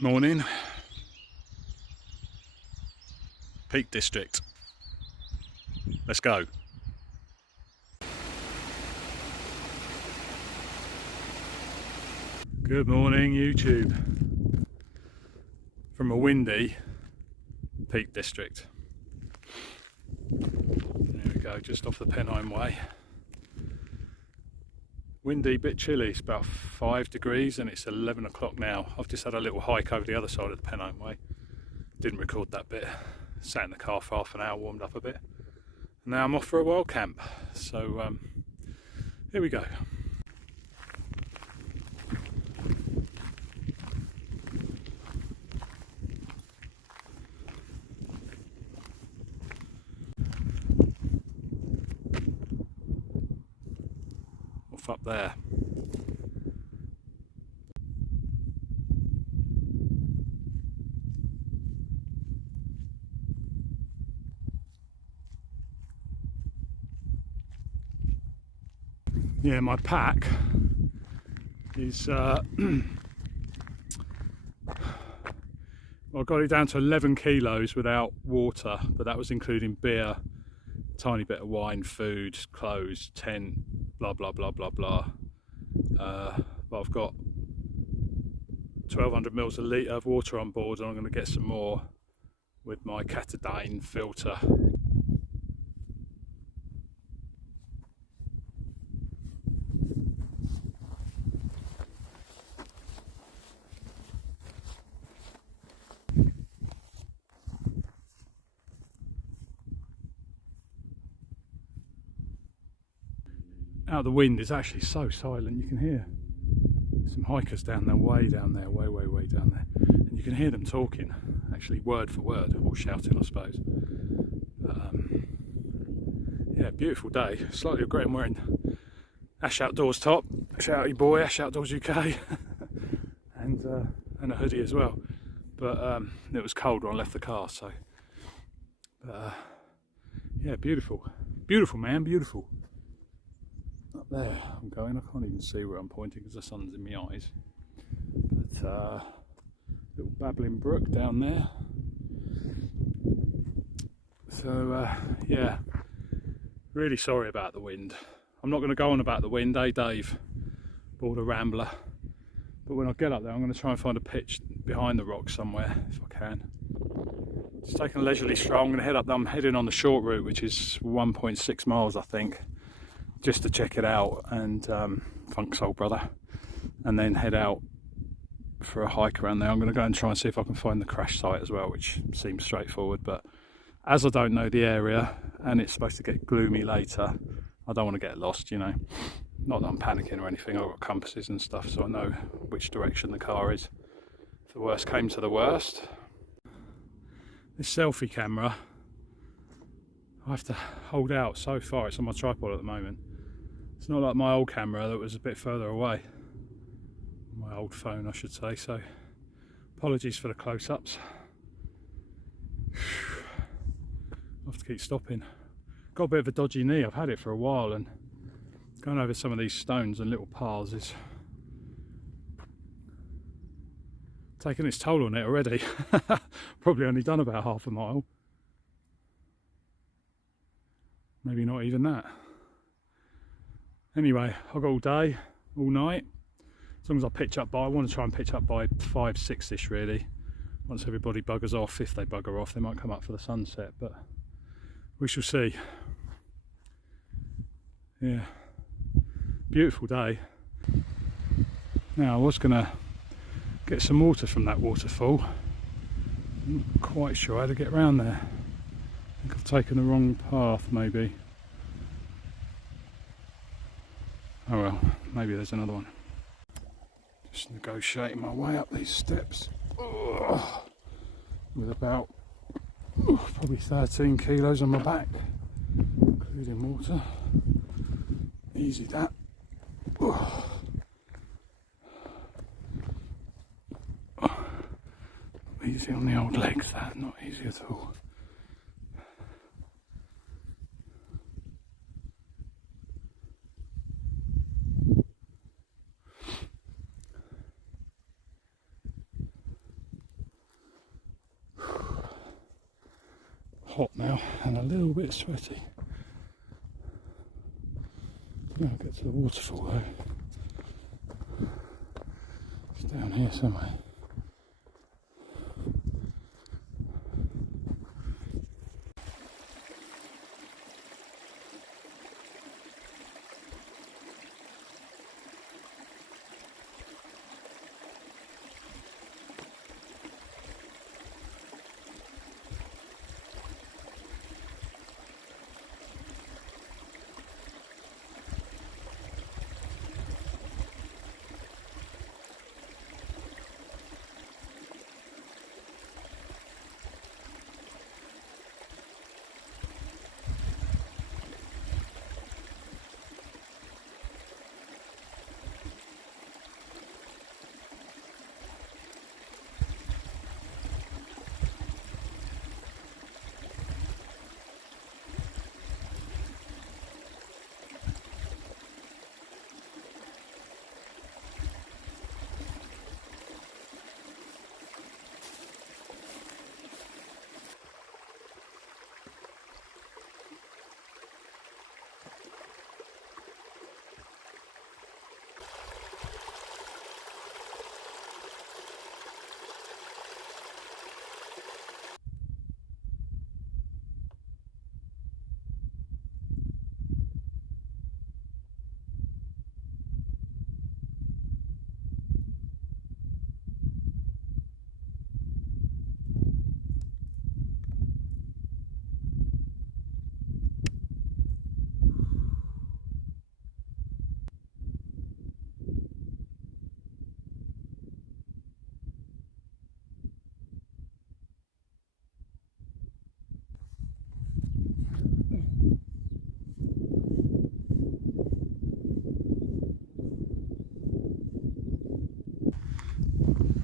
Morning. Peak District. Let's go. Good morning, YouTube. From a windy Peak District. There we go, just off the Pennine Way. Windy, bit chilly, it's about 5 degrees and it's 11 o'clock now. I've just had a little hike over the other side of the Pennine Way. Didn't record that bit. Sat in the car for half an hour, warmed up a bit. And now I'm off for a wild camp. So here we go. Off up there. Yeah, my pack is well, I got it down to 11 kilos without water, but that was including beer, tiny bit of wine, food, clothes, tent, blah blah blah blah blah. But I've got 1200 mils a litre of water on board, and I'm going to get some more with my Catadine filter. Out the wind is actually so silent, you can hear some hikers down there, way down there, way down there, and you can hear them talking, actually word for word, or shouting I suppose. But, yeah, beautiful day, slightly regret I'm wearing Ash Outdoors top, shouty boy, Ash Outdoors UK, and a hoodie as well, but it was cold when I left the car, so, but, yeah, beautiful man, beautiful. Up there I'm going, I can't even see where I'm pointing because the sun's in my eyes, but little babbling brook down there. So yeah, really sorry about the wind. I'm not going to go on about the wind, Dave? Bought a Rambler, but when I get up there I'm going to try and find a pitch behind the rocks somewhere if I can. Just taking a leisurely stroll. I'm going to head up there. I'm heading on the short route, which is 1.6 miles I think, just to check it out and Funk's old brother, and then head out for a hike around there. I'm going to go and try and see if I can find the crash site as well, which seems straightforward, but as I don't know the area and it's supposed to get gloomy later, I don't want to get lost, you know. Not that I'm panicking or anything, I've got compasses and stuff so I know which direction the car is if the worst came to the worst. This selfie camera I have to hold out so far, it's on my tripod at the moment. It's not like my old camera that was a bit further away. My old phone I should say, so apologies for the close-ups. I have to keep stopping. Got a bit of a dodgy knee, I've had it for a while, and going over some of these stones and little paths is taking its toll on it already. Probably only done about half a mile. Maybe not even that. Anyway, I've got all day, all night. As long as I pitch up by, I want to try and pitch up by 5, 6ish really. Once everybody buggers off, if they bugger off, they might come up for the sunset, but we shall see. Yeah, beautiful day. Now I was going to get some water from that waterfall. I'm not quite sure how to get around there. I think I've taken the wrong path maybe. Oh well, maybe there's another one. Just negotiating my way up these steps. With about probably 13 kilos on my back, including water. Easy that. Easy on the old legs, that, not easy at all. hot now and a little bit sweaty. I'll get to the waterfall though. It's down here somewhere.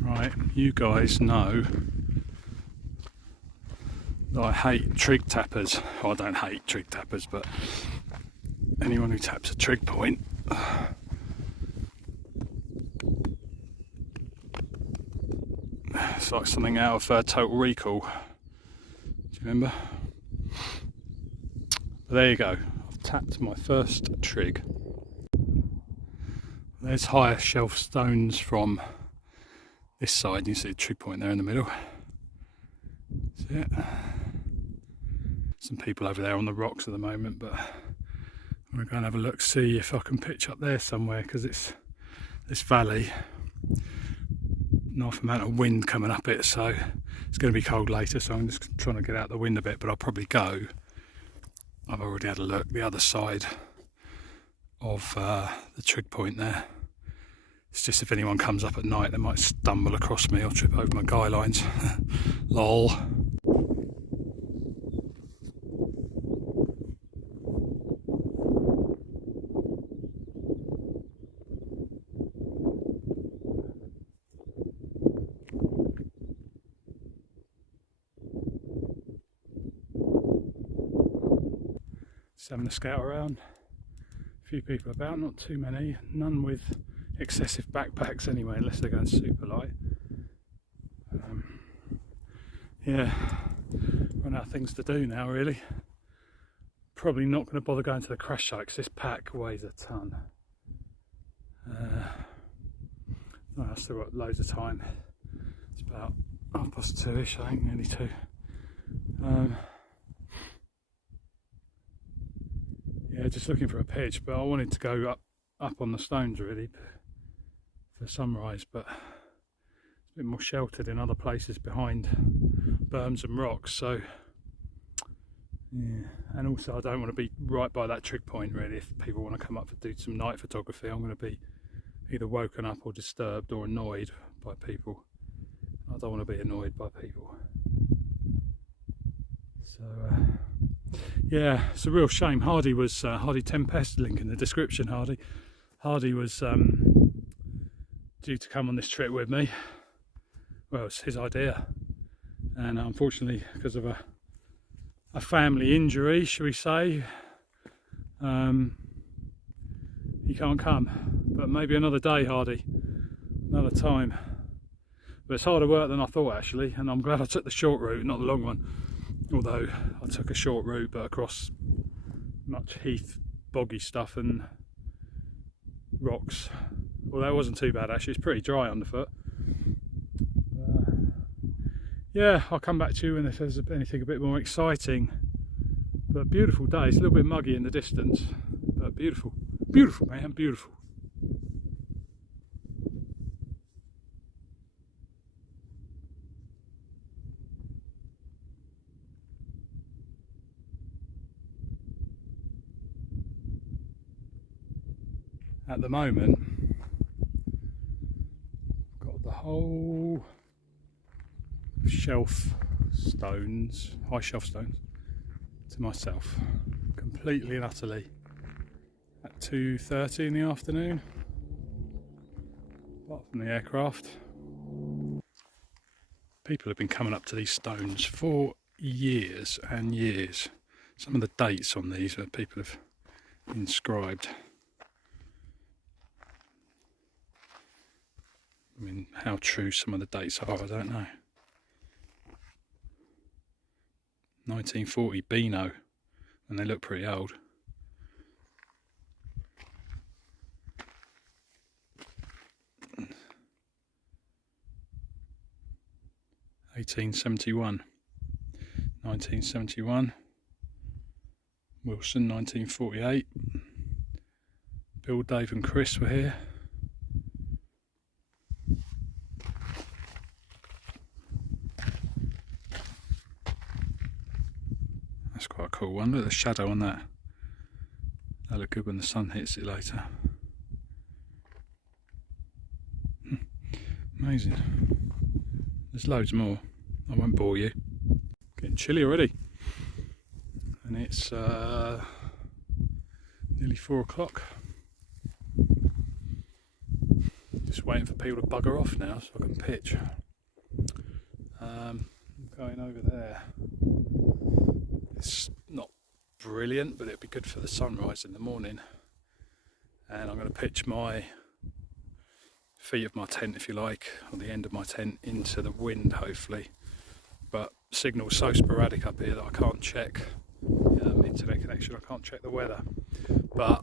Right, you guys know that I hate trig tappers. Well, I don't hate trig tappers, but anyone who taps a trig point it's like something out of Total Recall. Do you remember? But there you go. I've tapped my first trig. There's higher shelf stones from this side. You see the trig point there in the middle. See it? Some people over there on the rocks at the moment, but I'm going to go and have a look, see if I can pitch up there somewhere, because it's this valley, nice amount of wind coming up it, so it's going to be cold later, so I'm just trying to get out the wind a bit, but I'll probably go. I've already had a look the other side of the trig point there. It's just if anyone comes up at night, they might stumble across me or trip over my guy lines. Lol. Just having a scout around. A few people about, not too many. None with excessive backpacks anyway, unless they're going super light. Yeah, run out of things to do now really. Probably not going to bother going to the crash site because this pack weighs a ton. No, I've still got loads of time. It's about 2:30ish, I think, nearly 2. Yeah, just looking for a pitch, but I wanted to go up on the stones really for sunrise, but it's a bit more sheltered in other places behind berms and rocks, so yeah. And also I don't want to be right by that trig point really. If people want to come up to do some night photography, I'm going to be either woken up or disturbed or annoyed by people. I don't want to be annoyed by people, so yeah, it's a real shame. Hardy was Hardy Tempest, link in the description. Hardy was due to come on this trip with me. Well, it's his idea, and unfortunately, because of a family injury, shall we say, he can't come. But maybe another day, Hardy, another time. But it's harder work than I thought actually, and I'm glad I took the short route, not the long one. although I took a short route but across much heath, boggy stuff and rocks. Although it wasn't too bad actually, it's pretty dry underfoot. Yeah, I'll come back to you when if there's anything a bit more exciting. But beautiful day. It's a little bit muggy in the distance, but beautiful. Beautiful, man, beautiful. At the moment, I've got the whole shelf stones, high shelf stones, to myself, completely and utterly, at 2:30 in the afternoon, apart from the aircraft. People have been coming up to these stones for years and years. Some of the dates on these that people have inscribed. I mean, how true some of the dates are, I don't know. 1940 Beano, and they look pretty old. (1871), 1971. Wilson, 1948. Bill, Dave, and Chris were here. That's quite a cool one. Look at the shadow on that. That'll look good when the sun hits it later. Amazing. There's loads more. I won't bore you. Getting chilly already. And it's nearly 4 o'clock. Just waiting for people to bugger off now so I can pitch. I'm going over there. It's not brilliant, but it'd be good for the sunrise in the morning. And I'm going to pitch my feet of my tent, if you like, or the end of my tent into the wind, hopefully. But signal's so sporadic up here that I can't check internet connection. I can't check the weather. But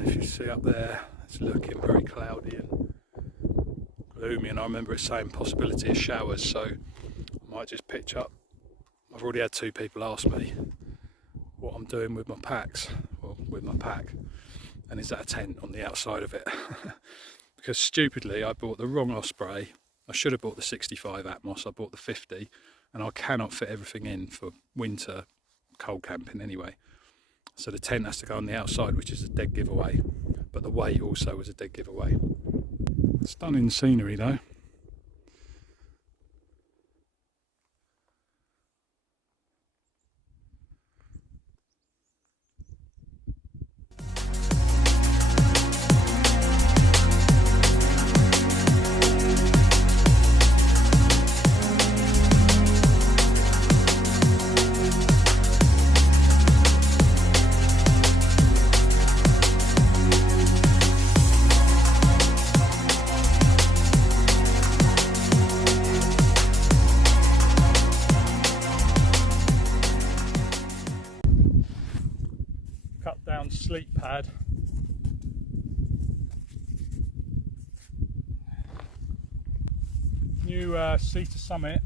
if you see up there, it's looking very cloudy and gloomy, and I remember it saying possibility of showers, so I might just pitch up. I've already had 2 people ask me what I'm doing with my packs, well, with my pack, and is that a tent on the outside of it? Because stupidly I bought the wrong Osprey. I should have bought the 65 Atmos. I bought the 50, and I cannot fit everything in for winter cold camping anyway. So the tent has to go on the outside, which is a dead giveaway. But the weight also was a dead giveaway. Stunning scenery though. Cut down sleep pad. New Cedar Summit.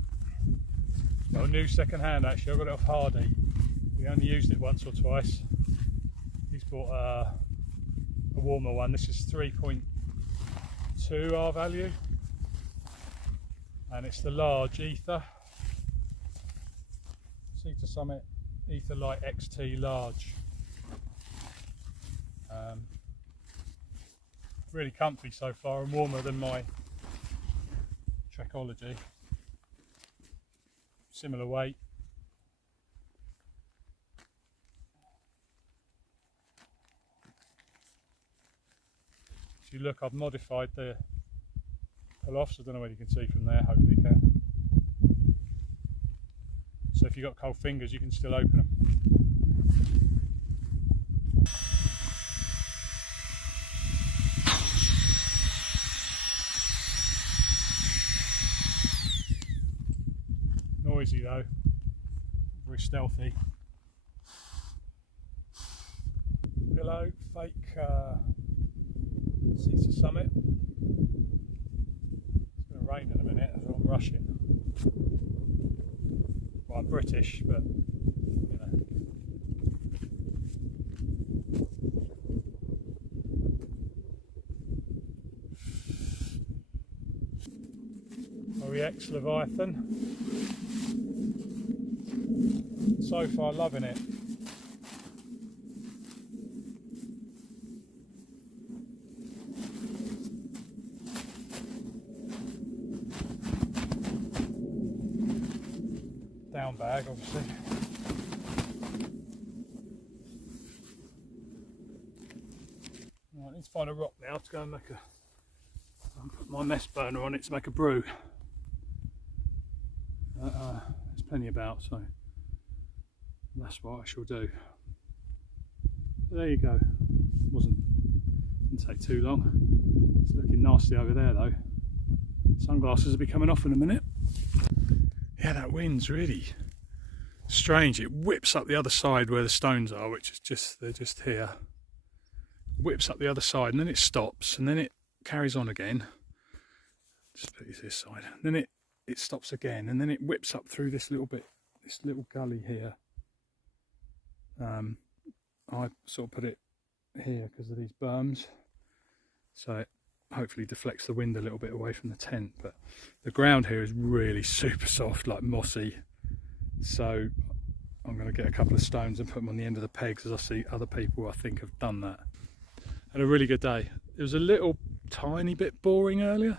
Well, new second hand actually. I got it off Hardy. We only used it once or twice. He's bought a warmer one. This is 3.2 R value, and it's the large Ether. Cedar Summit Ether Light XT large. Really comfy so far, and warmer than my Trekology. Similar weight. If you look, I've modified the pull-offs. I don't know whether you can see from there, hopefully you can. So if you've got cold fingers, you can still open them. Noisy though, very stealthy. Hello, fake Caesar Summit. It's going to rain in a minute, so I'm rushing. Well, I'm British, but you know. MRE Leviathan. So far, loving it. Down bag, obviously. Right, I need to find a rock now to go and make put my mess burner on it to make a brew. There's plenty about, so that's what I shall do. But there you go. Didn't take too long. It's looking nasty over there though. Sunglasses will be coming off in a minute. Yeah, that wind's really strange. It whips up the other side where the stones are, which is they're just here. Whips up the other side and then it stops and then it carries on again. Just put it this side. And then it stops again and then it whips up through this little bit, this little gully here. I sort of put it here because of these berms. So it hopefully deflects the wind a little bit away from the tent, but the ground here is really super soft, like mossy, so I'm going to get a couple of stones and put them on the end of the pegs, as I see other people I think have done that. Had a really good day. It was a little tiny bit boring earlier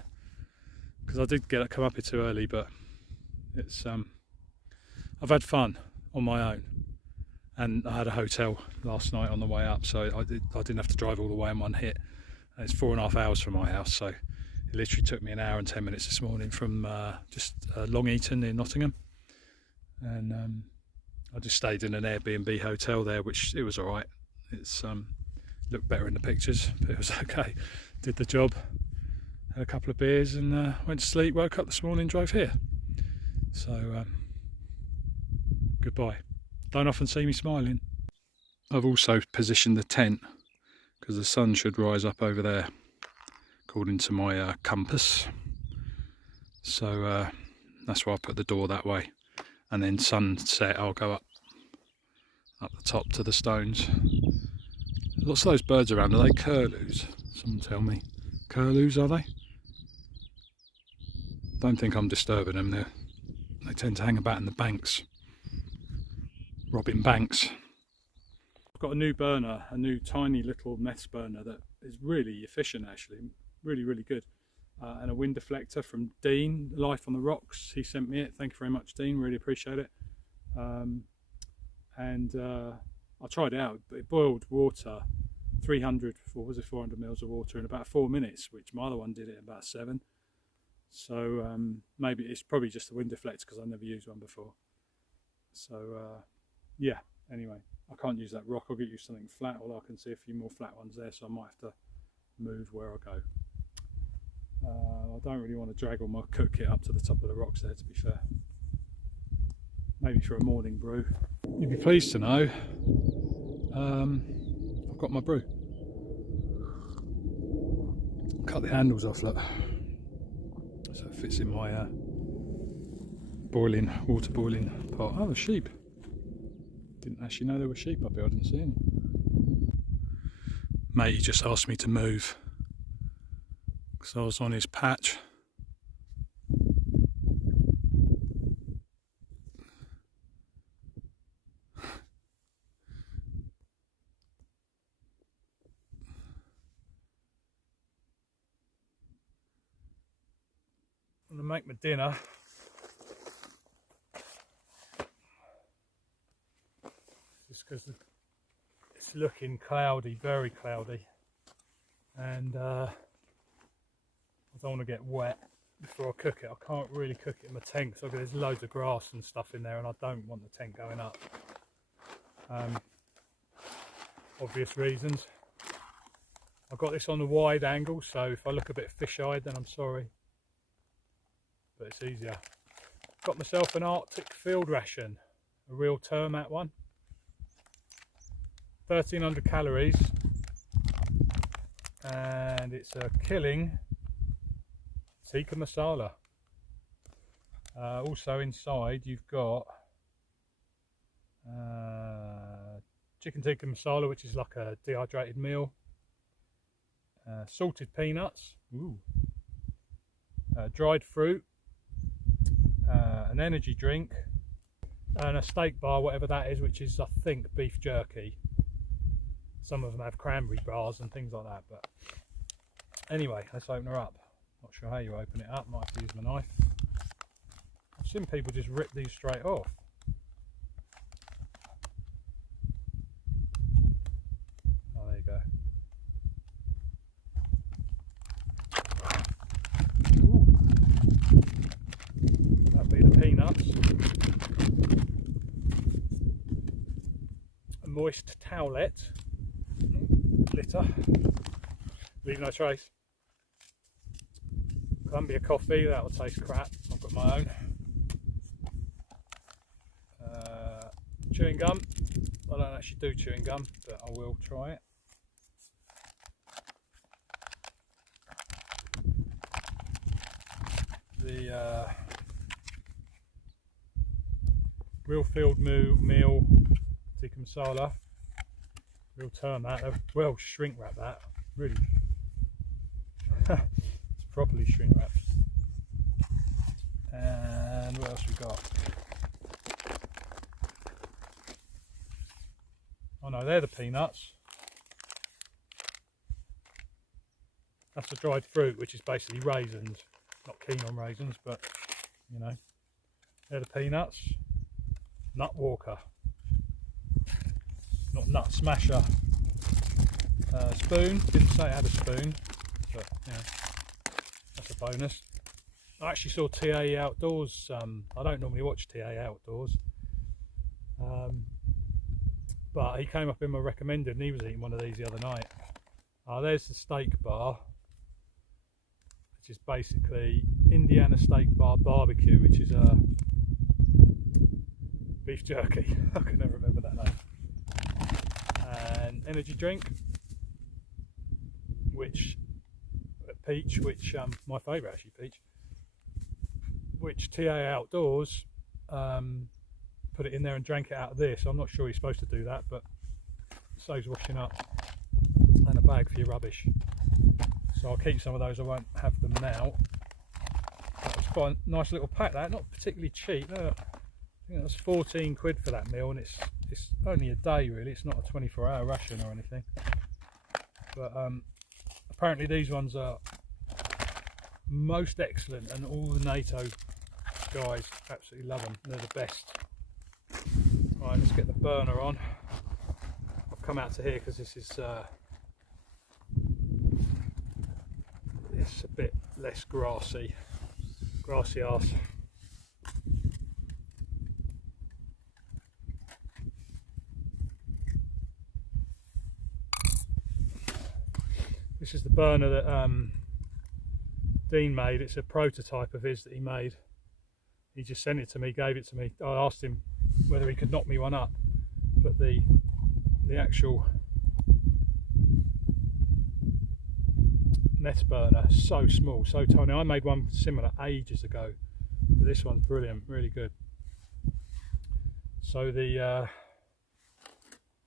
because I did come up here too early, but it's I've had fun on my own, and I had a hotel last night on the way up, so I didn't have to drive all the way in one hit. It's 4.5 hours from my house, so it literally took me an hour and 10 minutes this morning from just Long Eaton near Nottingham, and I just stayed in an Airbnb hotel there, which it was all right. It's looked better in the pictures, but it was okay. Did the job. Had a couple of beers and went to sleep. Woke up this morning, drove here. So goodbye. Don't often see me smiling. I've also positioned the tent because the sun should rise up over there according to my compass, so that's why I put the door that way, and then sunset I'll go up the top to the stones. Lots of those birds around. Are they curlews? Someone tell me. Curlews, are they? Don't think I'm disturbing them. They tend to hang about in the banks, robbing banks. I've got a new burner, a new tiny little mess burner that is really efficient actually, really good, and a wind deflector from Dean, Life on the Rocks. He sent me it. Thank you very much, Dean, really appreciate it. I tried it out, but it boiled water, 400 mils of water in about 4 minutes, which my other one did it in about 7. So maybe it's probably just a wind deflector because I've never used one before. So yeah, anyway, I can't use that rock. I'll get you something flat, although I can see a few more flat ones there, so I might have to move where I go. I don't really want to drag all my cook kit up to the top of the rocks there, to be fair. Maybe for a morning brew. You'd be pleased to know I've got my brew. Cut the handles off, look, so it fits in my water boiling pot. Oh, a sheep. Didn't actually know there were sheep up here. I didn't see any. Mate, he just asked me to move because I was on his patch. I'm gonna make my dinner. Just because it's looking cloudy, very cloudy, and I don't want to get wet before I cook it. I can't really cook it in my tent because there's loads of grass and stuff in there, and I don't want the tent going up. Obvious reasons. I've got this on a wide angle, so if I look a bit fish-eyed, then I'm sorry, but it's easier. Got myself an Arctic field ration. a real Turmat one. 1300 calories, and it's a killing tikka masala. Also inside you've got chicken tikka masala, which is like a dehydrated meal, salted peanuts, dried fruit, an energy drink, and a steak bar, whatever that is, which is I think beef jerky. Some of them have cranberry bars and things like that, but anyway, let's open her up. Not sure how you open it up, might have to use my knife. I've seen people just rip these straight off. Oh, there you go. Ooh. That'll be the peanuts. A moist towelette. Glitter. Leave no trace. Columbia coffee, that will taste crap. I've got my own. Chewing gum. I don't actually do chewing gum, but I will try it. The real field meal tikka masala, real Turmat. They've well shrink wrap that, really. It's properly shrink wrapped. And what else we got? Oh no, they're the peanuts. That's the dried fruit, which is basically raisins. Not keen on raisins, but you know, they're the peanuts. Nut walker, not nut smasher. Spoon, didn't say it had a spoon, but yeah, that's a bonus. I actually saw TA Outdoors. I don't normally watch TA Outdoors, but he came up in my recommended and he was eating one of these the other night. There's the steak bar, which is basically Indiana steak bar barbecue, which is a beef jerky. I can never remember that name. And energy drink, which peach, which my favourite actually, peach, which TA Outdoors put it in there and drank it out of this. I'm not sure you're supposed to do that, but it saves washing up, and a bag for your rubbish. So I'll keep some of those. I won't have them now. It's quite a nice little pack, that, not particularly cheap. I think that's 14 quid for that meal, and it's only a day really. It's not a 24-hour ration or anything. But apparently these ones are most excellent, and all the NATO guys absolutely love them. They're the best. Right, let's get the burner on. I've come out to here because this is it's a bit less grassy arse. This is the burner that Dean made. It's a prototype of his that he made. He just sent it to me, gave it to me. I asked him whether he could knock me one up, but the actual mess burner, so small, so tiny. I made one similar ages ago, but this one's brilliant, really good. So the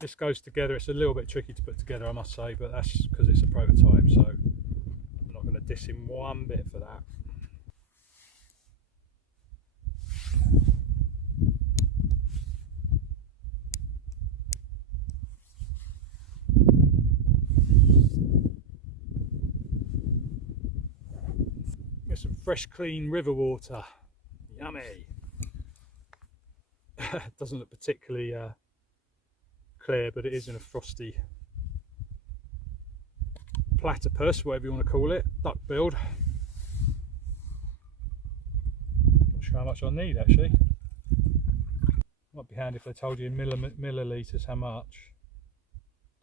this goes together. It's a little bit tricky to put together, I must say, but that's because it's a prototype, so I'm not going to diss him one bit for that. Get some fresh, clean river water. Yummy. Doesn't look particularly clear, but it is in a frosty platypus, whatever you want to call it, duck build. Not sure how much I need actually. Might be handy if they told you in millilitres how much,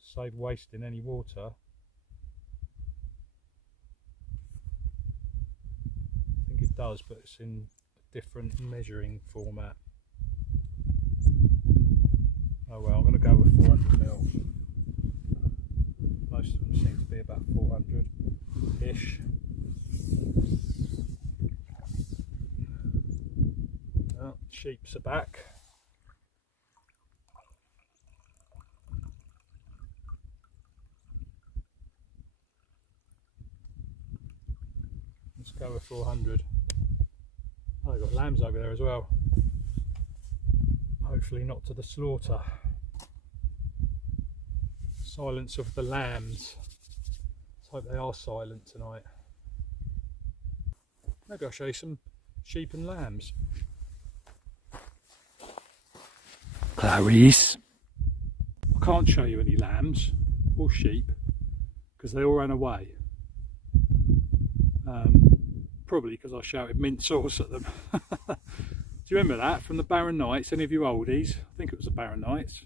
to save wasting any water. I think it does, but it's in a different measuring format. Oh well, I'm going to go with 400ml. Most of them seem to be about 400-ish. Well, sheeps are back. Let's go with 400. Oh, they've got lambs over there as well. Hopefully not to the slaughter. Silence of the lambs. Let's hope they are silent tonight. Maybe I'll show you some sheep and lambs. Clarice. I can't show you any lambs or sheep because they all ran away. Probably because I shouted mint sauce at them. Do you remember that from the Barren Nights? Any of you oldies? I think it was the Barren Nights.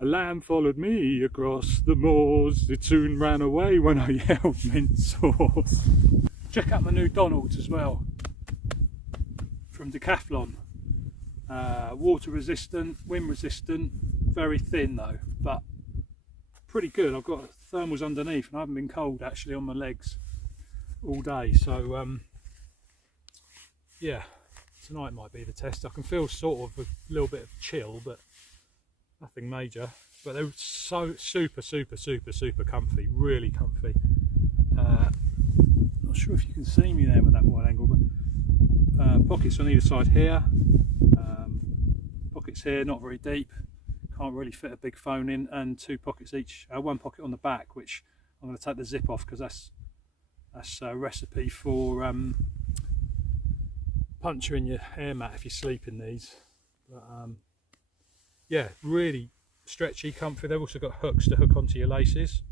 A lamb followed me across the moors. It soon ran away when I yelled mint sauce. Check out my new Donalds as well. From Decathlon. Water resistant, wind resistant. Very thin though, but pretty good. I've got thermals underneath and I haven't been cold actually on my legs all day. So yeah. Tonight might be the test. I can feel sort of a little bit of chill, but nothing major. But they're so super comfy, really comfy. Not sure if you can see me there with that wide angle, but pockets on either side here. Pockets here, not very deep. Can't really fit a big phone in, and two pockets each. One pocket on the back, which I'm going to take the zip off because that's a recipe for puncturing your air mat if you sleep in these. But yeah, really stretchy, comfy. They've also got hooks to hook onto your laces,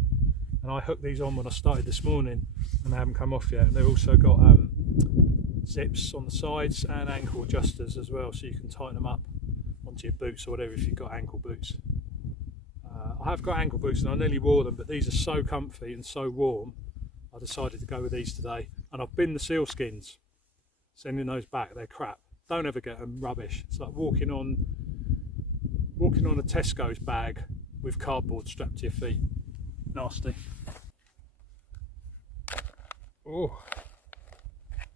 and I hooked these on when I started this morning and they haven't come off yet. And they've also got zips on the sides and ankle adjusters as well, so you can tighten them up onto your boots or whatever if you've got ankle boots. I have got ankle boots and I nearly wore them, but these are so comfy and so warm I decided to go with these today. And I've binned the sealskins, sending those back. They're crap. Don't ever get them, rubbish. It's like walking on a Tesco's bag with cardboard strapped to your feet. Nasty. Oh,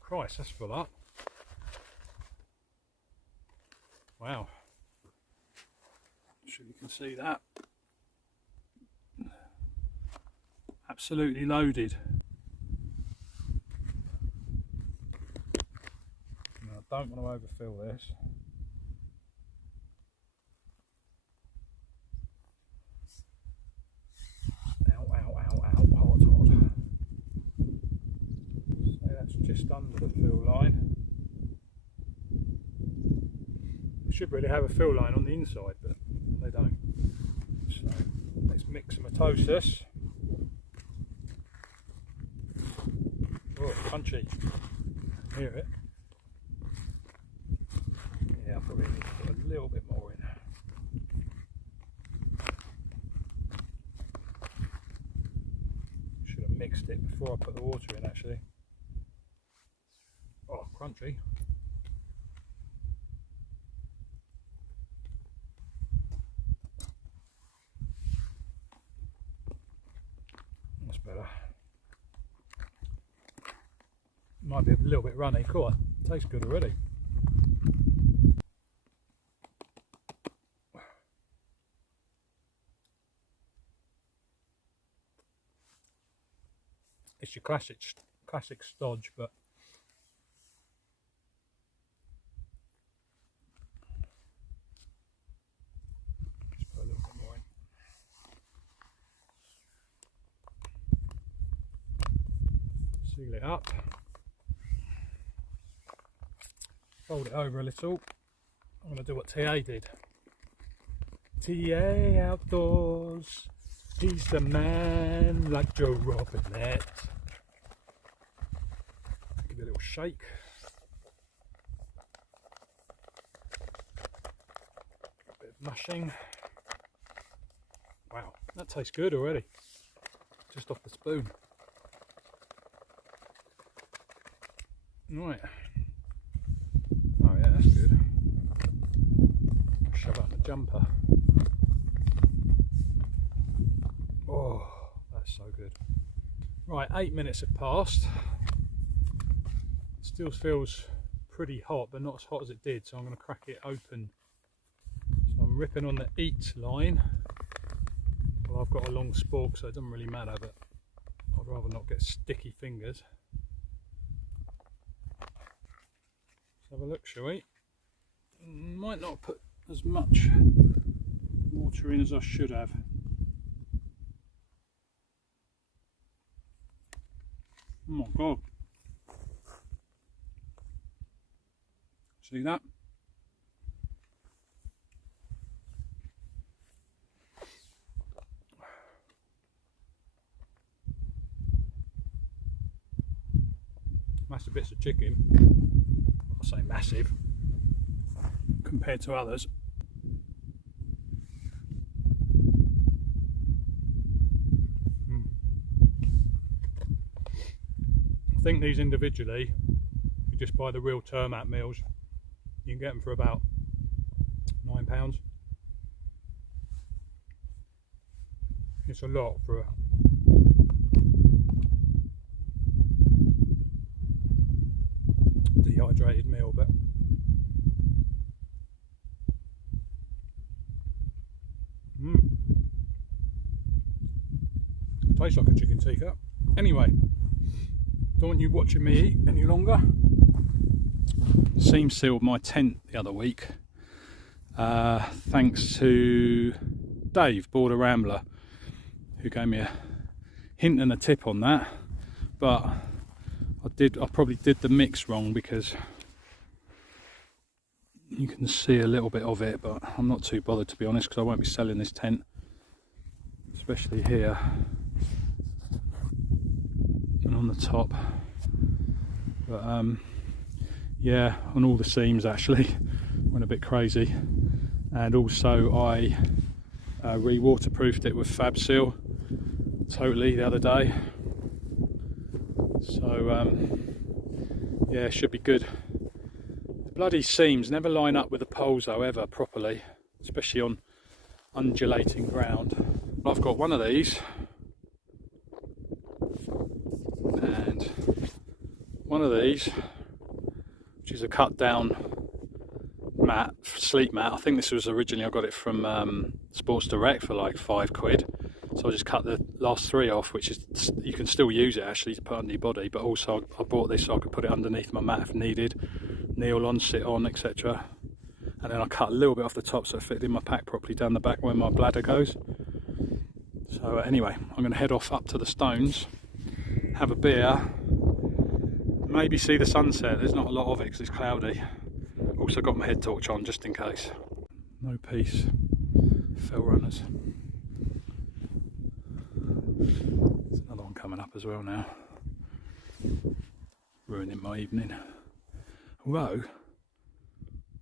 Christ, that's full up. Wow. Sure you can see that. Absolutely loaded. Now, I don't want to overfill this. Hot. So that's just under the fill line. It should really have a fill line on the inside, but they don't. So let's mix some mitosis. Oh, crunchy. Hear it? Yeah, I probably need to put a little bit more in. Should have mixed it before I put the water in actually. Oh, crunchy. That's better. Might be a little bit runny. Cool, tastes good already. It's your classic stodge, but just put a little bit more in. Seal it up. Fold it over a little. I'm going to do what TA did. TA outdoors. He's the man, like Joe Robinette. Give it a little shake. A bit of mushing. Wow, that tastes good already. Just off the spoon. Right. Oh yeah, that's good. Shove up the jumper. good. Right, 8 minutes have passed. It still feels pretty hot, but not as hot as it did, so I'm going to crack it open. So I'm ripping on the eat line. Well, I've got a long spork, so it doesn't really matter, but I'd rather not get sticky fingers. Let's have a look, shall we? Might not put as much water in as I should have. Oh my god. See that? Massive bits of chicken. I'll say massive compared to others. I think these individually, if you just buy the real Turmat meals, you can get them for about £9. It's a lot for a dehydrated meal, but tastes like a chicken tikka. Anyway, don't want you watching me eat any longer. Seam sealed my tent the other week, thanks to Dave, Border Rambler, who gave me a hint and a tip on that. But I probably did the mix wrong, because you can see a little bit of it, but I'm not too bothered, to be honest, because I won't be selling this tent, especially here and on the top. But yeah, on all the seams actually went a bit crazy, and also I re-waterproofed it with Fab Seal totally the other day. So yeah, it should be good. The bloody seams never line up with the poles though, ever properly, especially on undulating ground. I've got one of these and one of these, which is a cut down mat, sleep mat. I think this was originally, I got it from Sports Direct for like £5. So I just cut the last 3 off, which is, you can still use it actually to put under your body, but also I bought this so I could put it underneath my mat if needed, kneel on, sit on, etc. And then I cut a little bit off the top so it fitted in my pack properly down the back where my bladder goes. So anyway, I'm going to head off up to the Stones, have a beer, maybe see the sunset. There's not a lot of it because it's cloudy. Also got my head torch on just in case. No peace, fell runners. There's another one coming up as well now, ruining my evening. Although,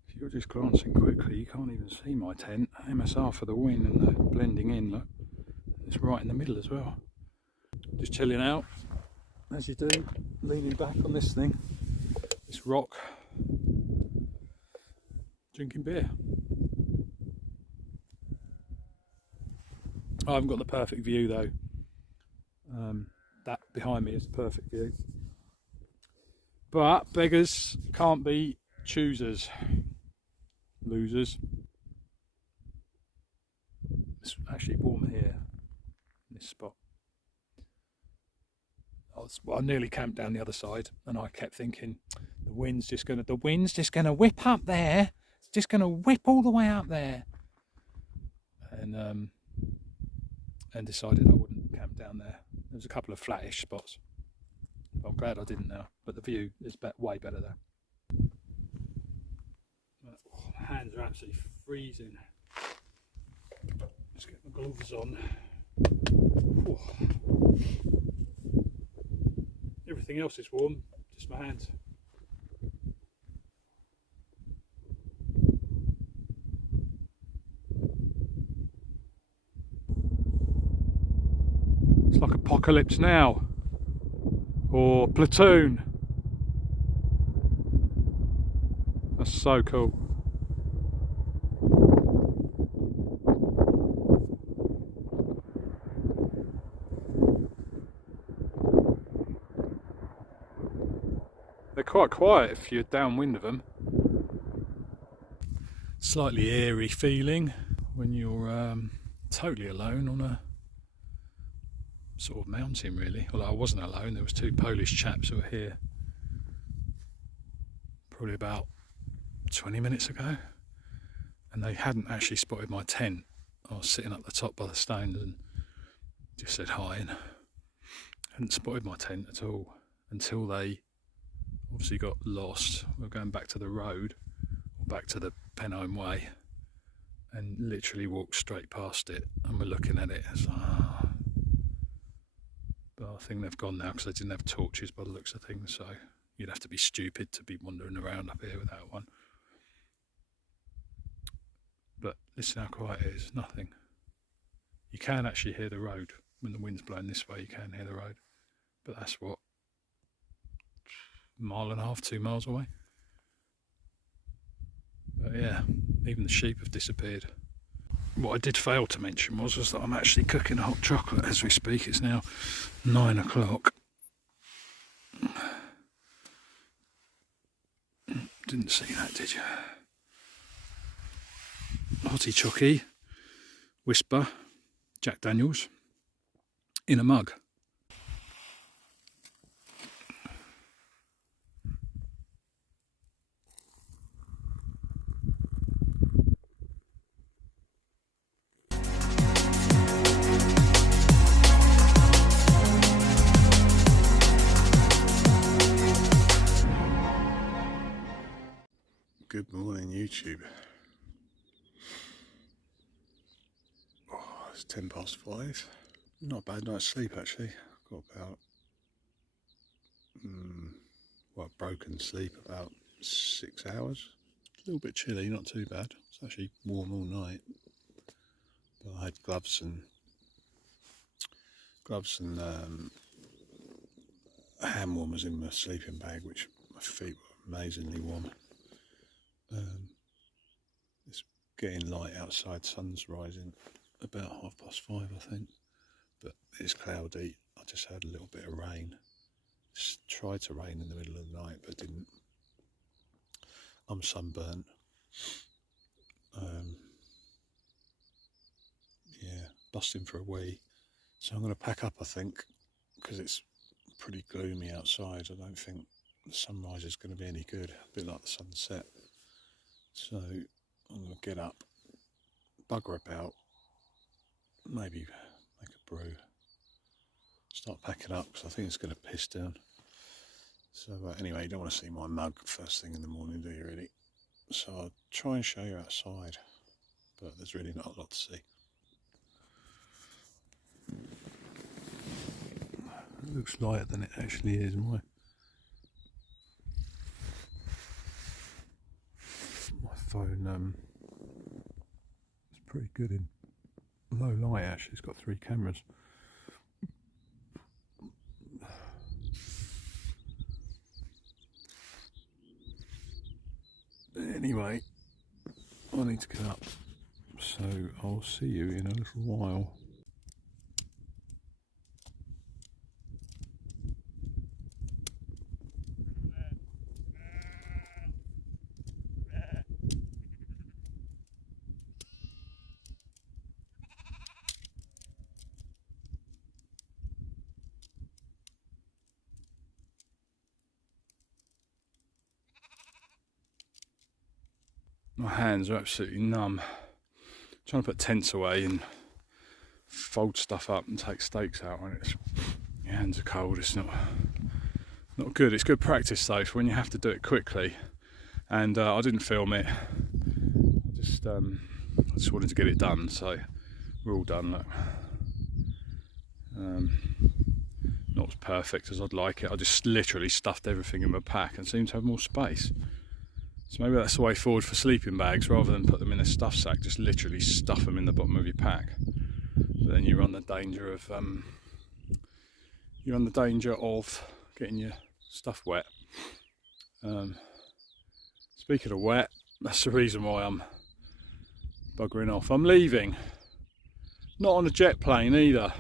if you're just glancing quickly, you can't even see my tent. MSR for the win and the blending in, look. It's right in the middle as well. Just chilling out, as you do, leaning back on this thing, this rock, drinking beer. I haven't got the perfect view though. That behind me is the perfect view. But beggars can't be choosers. Losers. It's actually warmer here in this spot. I nearly camped down the other side, and I kept thinking the wind's just gonna whip up there. It's just gonna whip all the way up there. And decided I wouldn't camp down there. There was a couple of flattish spots, but I'm glad I didn't now. But the view is way better there. Oh, my hands are absolutely freezing. Let's get my gloves on. Oh. Everything else is warm, just my hands. It's like Apocalypse Now or Platoon. That's so cool. quite quiet if you're downwind of them. Slightly eerie feeling when you're totally alone on a sort of mountain, really. Although I wasn't alone, there was two Polish chaps who were here probably about 20 minutes ago, and they hadn't actually spotted my tent. I was sitting up the top by the stones and just said hi, and hadn't spotted my tent at all until they obviously got lost. We were going back to the road, or back to the Penholme Way, and literally walked straight past it, and we're looking at it. It's like, oh. But I think they've gone now because they didn't have torches by the looks of things, so you'd have to be stupid to be wandering around up here without one. But listen how quiet it is, nothing. You can actually hear the road. When the wind's blowing this way, you can hear the road. But that's what, 1.5 miles, 2 miles away. But yeah, even the sheep have disappeared. What I did fail to mention was that I'm actually cooking a hot chocolate as we speak. It's now 9 o'clock. Didn't see that, did you? Hotty chocky, Whisper, Jack Daniels, in a mug. Good morning, YouTube. Oh, it's 5:10. Not a bad night's sleep, actually. Got about, broken sleep, about 6 hours. A little bit chilly, not too bad. It's actually warm all night. But I had gloves and hand warmers in my sleeping bag, which my feet were amazingly warm. It's getting light outside, sun's rising about 5:30, I think, but it's cloudy. I just had a little bit of rain. Just tried to rain in the middle of the night, but didn't. I'm sunburnt. Yeah, busting for a wee. So I'm going to pack up, I think, because it's pretty gloomy outside. I don't think the sunrise is going to be any good, a bit like the sunset. So I'm going to get up, bugger about, maybe make a brew, start packing up because I think it's going to piss down. So anyway, you don't want to see my mug first thing in the morning, do you really? So I'll try and show you outside, but there's really not a lot to see. It looks lighter than it actually is. My phone is pretty good in low light. Actually, it's got 3 cameras. But anyway, I need to get up, so I'll see you in a little while. My hands are absolutely numb. Trying to put tents away and fold stuff up and take stakes out on it. Your hands are cold. It's not good. It's good practice though for when you have to do it quickly. And I didn't film it. I just wanted to get it done. So we're all done. Look. Not as perfect as I'd like it. I just literally stuffed everything in my pack and seemed to have more space. So maybe that's the way forward for sleeping bags, rather than put them in a stuff sack, just literally stuff them in the bottom of your pack. But then you run the danger of getting your stuff wet. Speaking of wet, that's the reason why I'm buggering off. I'm leaving. Not on a jet plane either.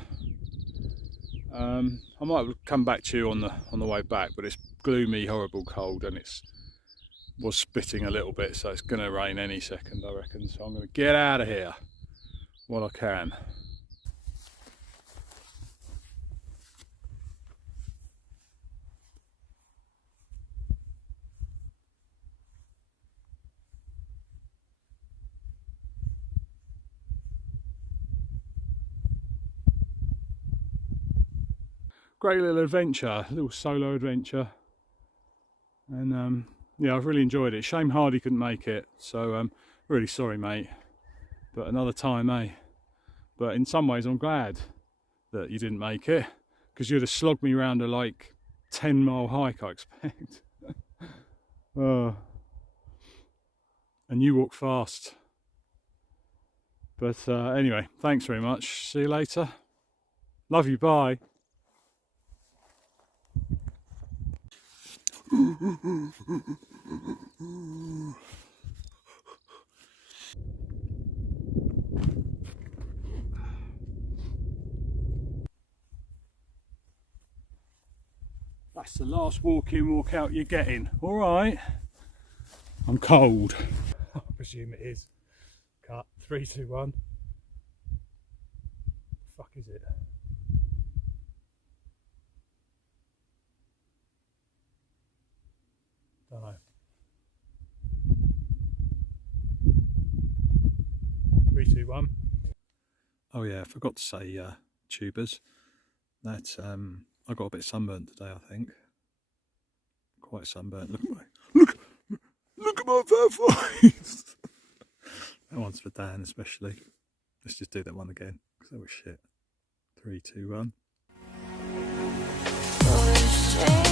I might come back to you on the way back, but it's gloomy, horrible cold, and was spitting a little bit, so it's going to rain any second, I reckon. So I'm going to get out of here while I can. Great little adventure, little solo adventure, and yeah, I've really enjoyed it. Shame Hardy couldn't make it, so really sorry, mate, but another time, eh? But in some ways I'm glad that you didn't make it, because you'd have slogged me around a like 10-mile hike, I expect. And you walk fast. But anyway, thanks very much. See you later. Love you, bye. That's the last walk in, walk out you're getting. All right. I'm cold. I presume it is. Cut. 3, 2, 1. Fuck is it? Don't know. 3, 2, 1. Oh yeah, I forgot to say, tubers, that I got a bit sunburnt today, I think. Quite sunburnt. Look at my fat face. That one's for Dan especially. Let's just do that one again, because that was shit. 3, 2, 1.